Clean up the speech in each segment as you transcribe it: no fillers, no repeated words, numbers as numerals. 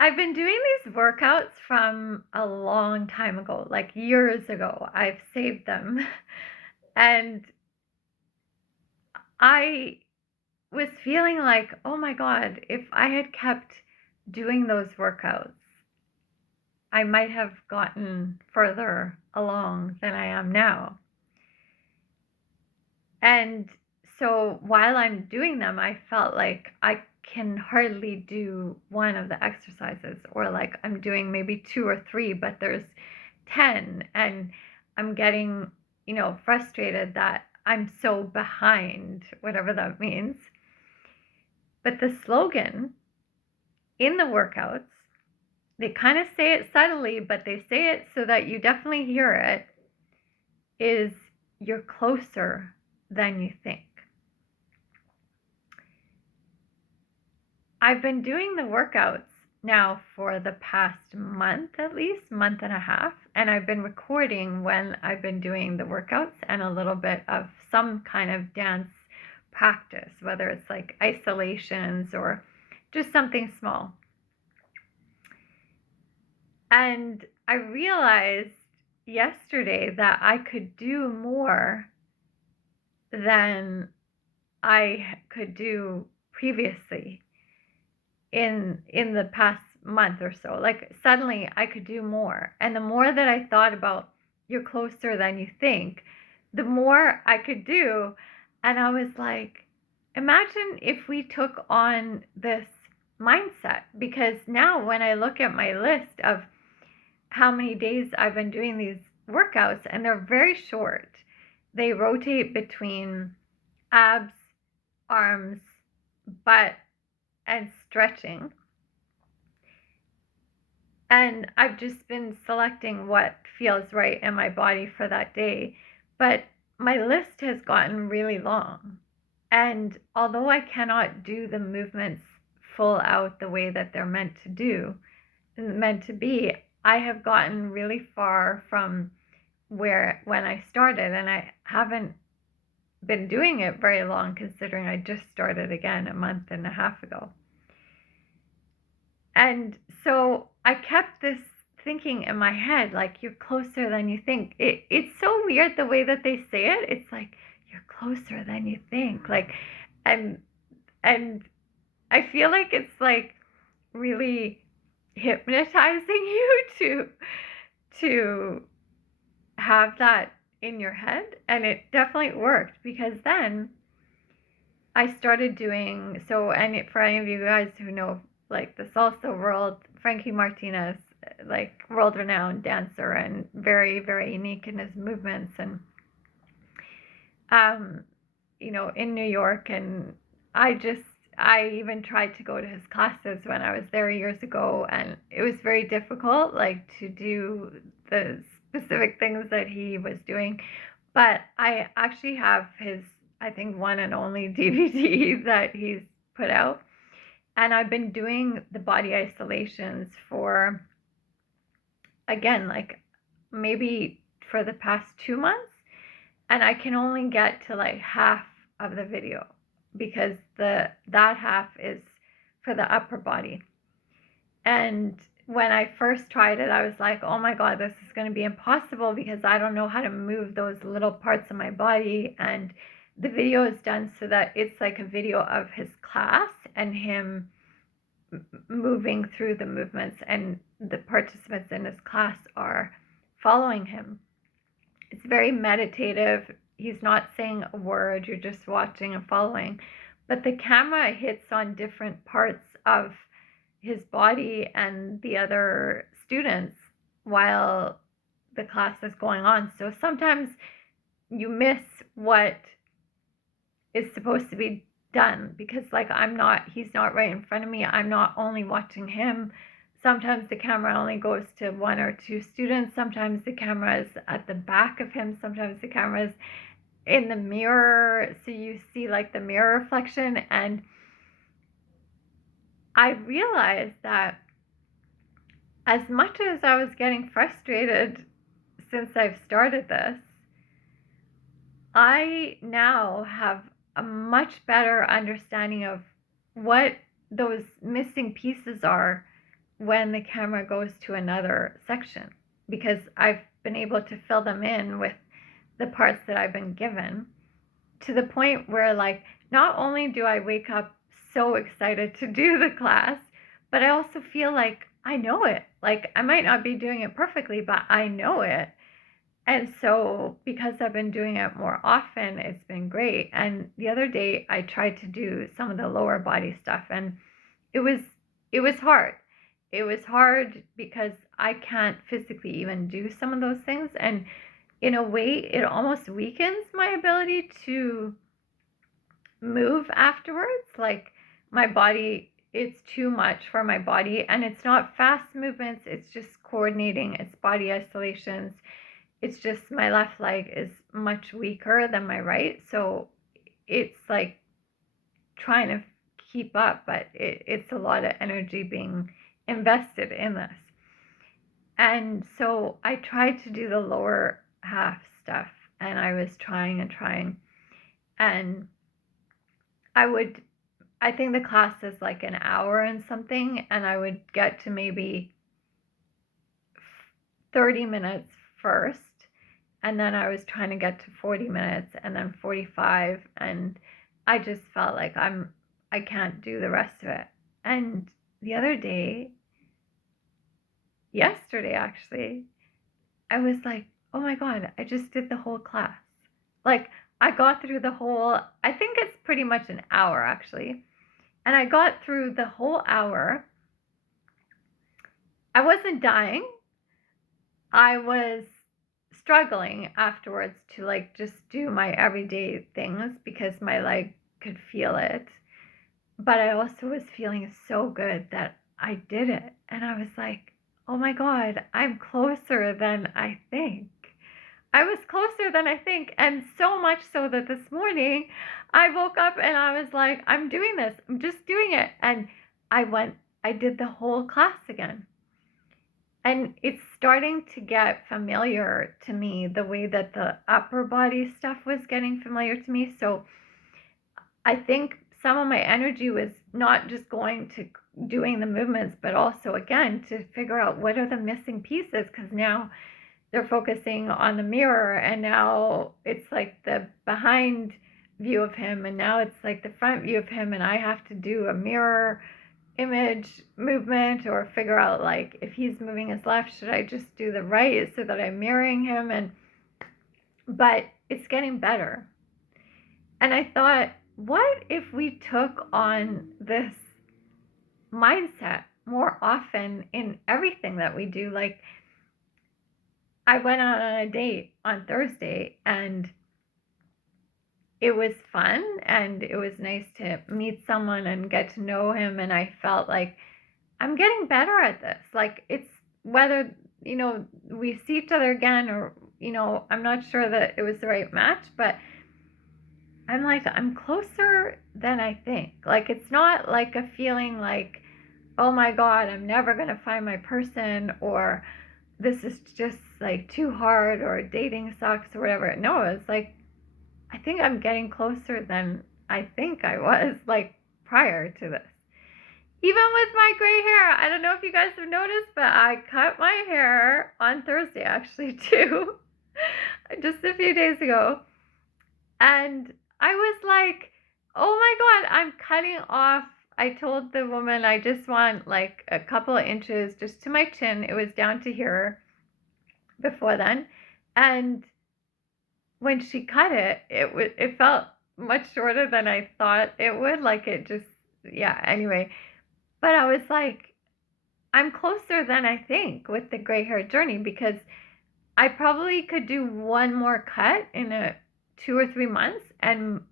I've been doing these workouts from a long time ago, like years ago. I've saved them. And I was feeling like, oh my God, if I had kept doing those workouts, I might have gotten further along than I am now. And so while I'm doing them, I felt like I can hardly do one of the exercises, or like I'm doing maybe two or three, but there's 10, and I'm getting, frustrated that I'm so behind, whatever that means. But the slogan in the workouts, they kind of say it subtly, but they say it so that you definitely hear it, is you're closer than you think. I've been doing the workouts now for the past month, at least month and a half, and I've been recording when I've been doing the workouts and a little bit of some kind of dance practice, whether it's like isolations or just something small. And I realized yesterday that I could do more than I could do previously in the past month or so. Like suddenly I could do more. And the more that I thought about you're closer than you think, the more I could do. And I was like, imagine if we took on this mindset, because now when I look at my list of how many days I've been doing these workouts, and they're very short. They rotate between abs, arms, butt, and stretching. And I've just been selecting what feels right in my body for that day. But my list has gotten really long. And although I cannot do the movements full out the way that they're meant to be, I have gotten really far from where when I started, and I haven't been doing it very long, considering I just started again a month and a half ago. And so I kept this thinking in my head, like, you're closer than you think. It's so weird the way that they say it. It's like, you're closer than you think. Like, and and I feel like it's like really hypnotizing you to have that in your head. And it definitely worked, because then I started doing so. And for any of you guys who know, like, the salsa world, Frankie Martinez, like, world renowned dancer and very, very unique in his movements, and um in New York. And I even tried to go to his classes when I was there years ago, and it was very difficult, like, to do the specific things that he was doing. But I actually have his, I think, one and only DVD that he's put out. And I've been doing the body isolations for, again, like, maybe for the past 2 months. And I can only get to like half of the video, because that half is for the upper body. And when I first tried it, I was like, oh my God, this is going to be impossible, because I don't know how to move those little parts of my body. And the video is done so that it's like a video of his class and him moving through the movements, and the participants in his class are following him. It's very meditative. He's not saying a word, you're just watching and following. But the camera hits on different parts of his body and the other students while the class is going on. So sometimes you miss what is supposed to be done, because, like, he's not right in front of me. I'm not only watching him. Sometimes the camera only goes to one or two students. Sometimes the camera is at the back of him. Sometimes the camera is in the mirror, so you see like the mirror reflection. And I realized that as much as I was getting frustrated since I've started this, I now have a much better understanding of what those missing pieces are when the camera goes to another section, because I've been able to fill them in with the parts that I've been given, to the point where, like, not only do I wake up so excited to do the class, but I also feel like I know it. Like, I might not be doing it perfectly, but I know it. And so, because I've been doing it more often, it's been great. And the other day, I tried to do some of the lower body stuff, and it was it was hard. It was hard because I can't physically even do some of those things, and in a way, it almost weakens my ability to move afterwards. Like, my body, it's too much for my body, and it's not fast movements, it's just coordinating, it's body isolations. It's just my left leg is much weaker than my right, so it's like trying to keep up, but it's a lot of energy being invested in this. And so I tried to do the lower half stuff, and I was trying and trying, and I think the class is like an hour and something, and I would get to maybe 30 minutes first, and then I was trying to get to 40 minutes, and then 45, and I just felt like I can't do the rest of it. And the other day, yesterday actually, I was like, oh my God, I just did the whole class. Like, I got through the whole, I think it's pretty much an hour actually. And I got through the whole hour. I wasn't dying. I was struggling afterwards to, like, just do my everyday things because my leg could feel it. But I also was feeling so good that I did it. And I was like, oh my God, I'm closer than I think. I was closer than I think. And so much so that this morning I woke up and I was like, I'm doing this. I'm just doing it. And I did the whole class again. And it's starting to get familiar to me, the way that the upper body stuff was getting familiar to me. So I think some of my energy was not just going to doing the movements, but also, again, to figure out what are the missing pieces, because now they're focusing on the mirror, and now it's like the behind view of him, and now it's like the front view of him, and I have to do a mirror image movement, or figure out, like, if he's moving his left, should I just do the right so that I'm mirroring him? But it's getting better. And I thought, what if we took on this mindset more often in everything that we do? Like, I went out on a date on Thursday, and it was fun, and it was nice to meet someone and get to know him, and I felt like I'm getting better at this. Like, it's whether, we see each other again, or, I'm not sure that it was the right match, but I'm like, I'm closer than I think. Like, it's not like a feeling like, oh my God, I'm never going to find my person, or this is just like too hard, or dating sucks, or whatever. No, it's like, I think I'm getting closer than I think I was, like, prior to this. Even with my gray hair, I don't know if you guys have noticed, but I cut my hair on Thursday, actually, too, just a few days ago. And I was like, oh my God, I'm cutting off. I told the woman I just want like a couple of inches just to my chin. It was down to here before then. And when she cut it, it felt much shorter than I thought it would. Like, it just, yeah, anyway. But I was like, I'm closer than I think with the gray hair journey, because I probably could do one more cut in 2 or 3 months, and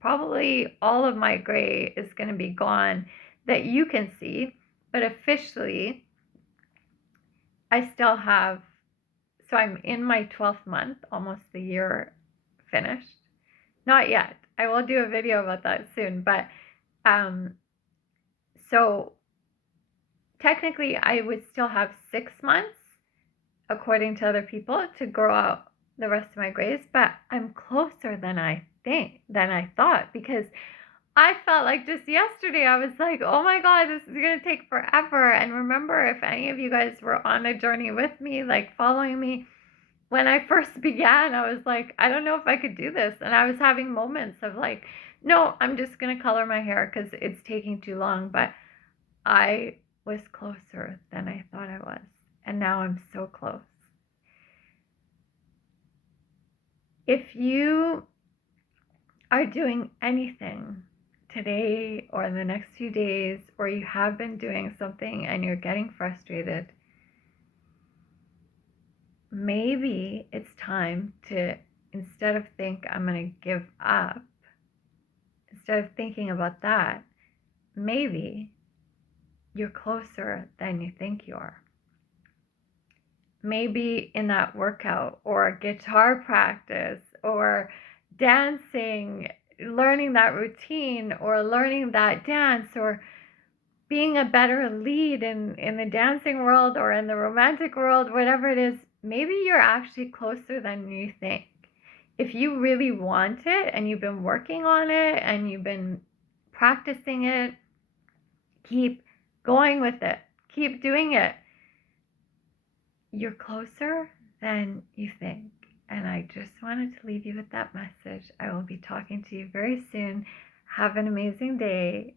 probably all of my gray is going to be gone that you can see. But officially, I still have, so I'm in my 12th month, almost the year finished. Not yet. I will do a video about that soon. But so technically, I would still have 6 months, according to other people, to grow out the rest of my grays. But I'm closer than I thought, because I felt like just yesterday, I was like, oh my God, this is going to take forever. And remember, if any of you guys were on a journey with me, like following me, when I first began, I was like, I don't know if I could do this. And I was having moments of like, no, I'm just going to color my hair because it's taking too long. But I was closer than I thought I was. And now I'm so close. If you are doing anything today or in the next few days, or you have been doing something and you're getting frustrated, maybe it's time to, instead of think I'm going to give up, instead of thinking about that, maybe you're closer than you think you are. Maybe in that workout or guitar practice or dancing, learning that routine or learning that dance or being a better lead in the dancing world or in the romantic world, whatever it is, maybe you're actually closer than you think. If you really want it and you've been working on it and you've been practicing it, keep going with it, keep doing it. You're closer than you think. And I just wanted to leave you with that message. I will be talking to you very soon. Have an amazing day.